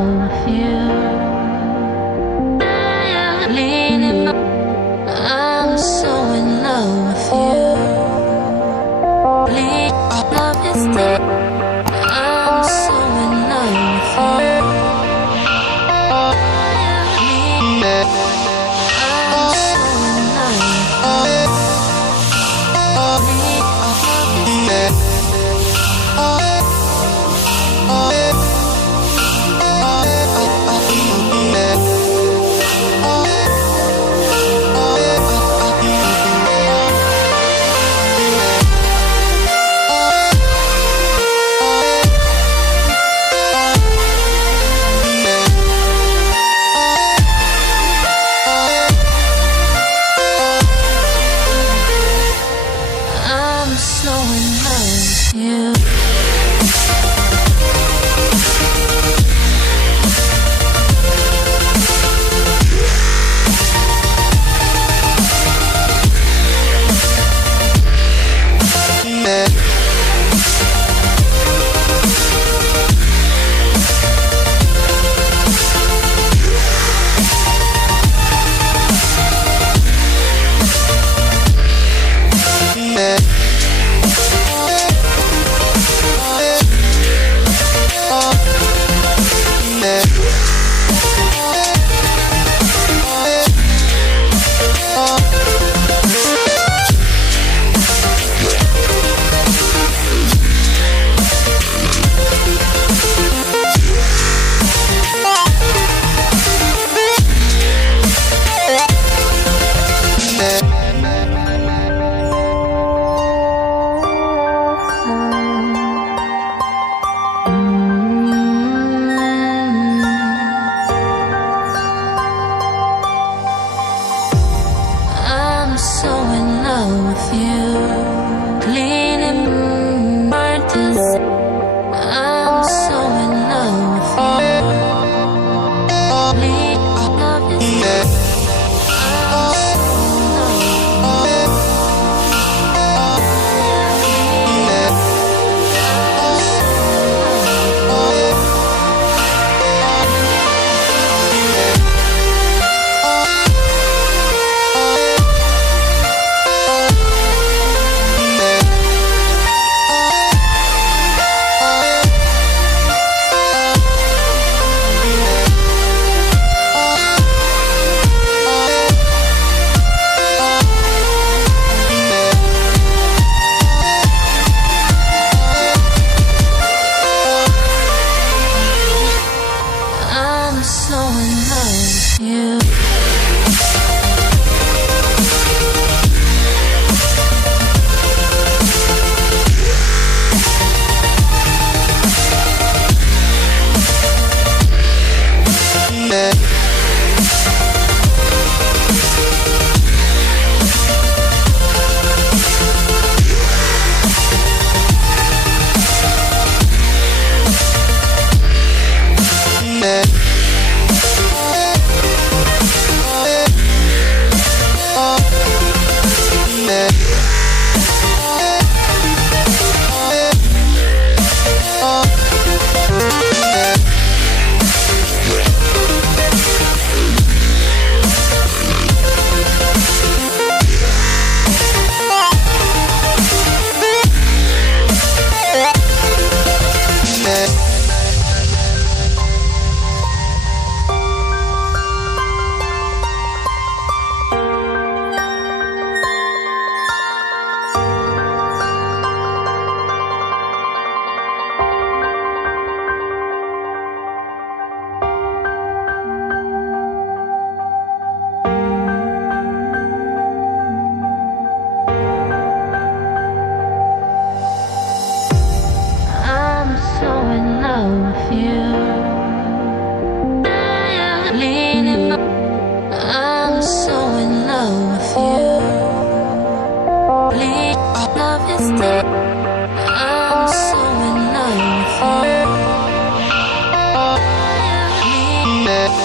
love with you. Leaning, I'm so in love with you. Love is dead. I'm so in love with you. I'm so in love with you. I'm so in love with you. I'm so in love with you. Cleaning martyrs. I'm so in love with you. Love is dead. I'm so in love with you. I'm so in love with you. I'm so in love with you. Leaning, I'm so in love with you. Love is dead. I'm so in love with you.